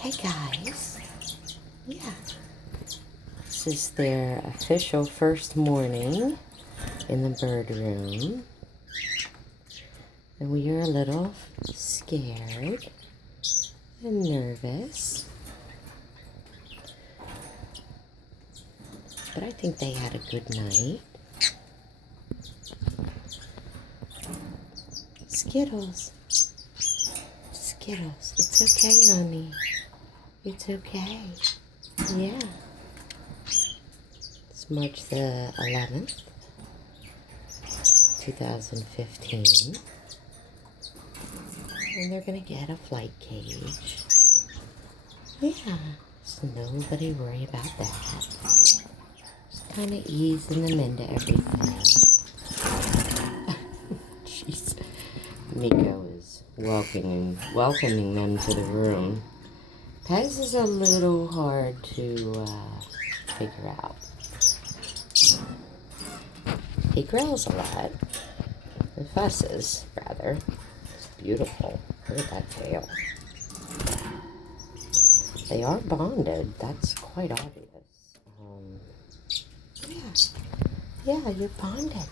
Hey guys, yeah, this is their official first morning in the bird room, and we are a little scared and nervous, but I think they had a good night. Skittles, Skittles, it's okay, honey. It's okay. Yeah. It's March the 11th, 2015. And they're going to get a flight cage. Yeah. So nobody worry about that. Just kind of easing them into everything. Jeez. Miko is welcoming them to the room. Pez is a little hard to figure out. He growls a lot. And fusses, rather. It's beautiful. Look at that tail. They are bonded. That's quite obvious. Yeah, you're bonded.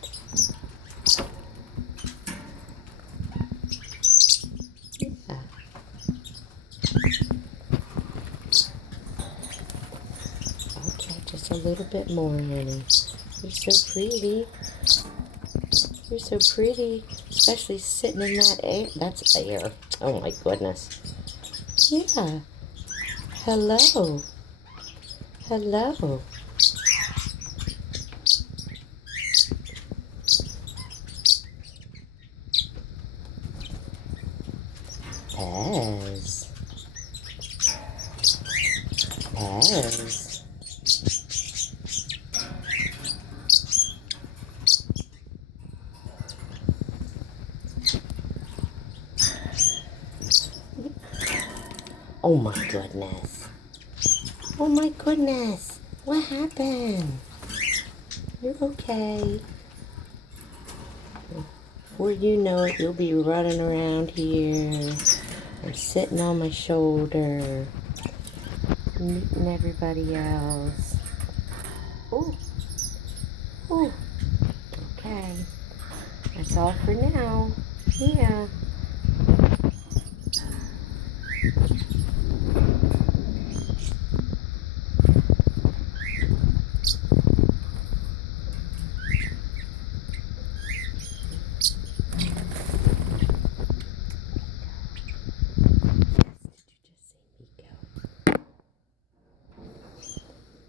Yeah. Okay, just a little bit more, honey. You're so pretty. You're so pretty, especially sitting in that air. That's air. Oh my goodness. Yeah. Hello. Hello. Pez. Pez. Oh my goodness. Oh my goodness. What happened? You're okay. Before you know it, you'll be running around here and sitting on my shoulder, meeting everybody else. Oh. Oh. Okay. That's all for now. Yeah.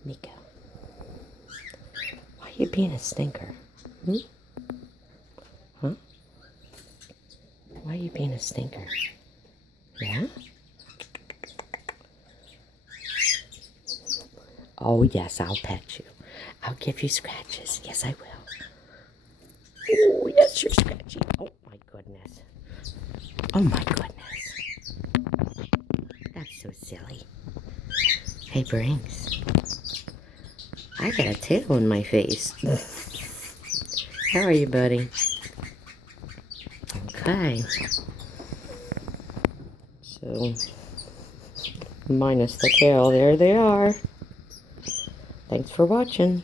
Miko, why are you being a stinker? Huh? Why are you being a stinker? Yeah? Oh, yes, I'll pet you. I'll give you scratches. Yes, I will. Oh, yes, you're scratchy. Oh, my goodness. Oh, my goodness. That's so silly. Hey, Brinks. I got a tail in my face. How are you, buddy? Okay. So, minus the tail, there they are. Thanks for watching.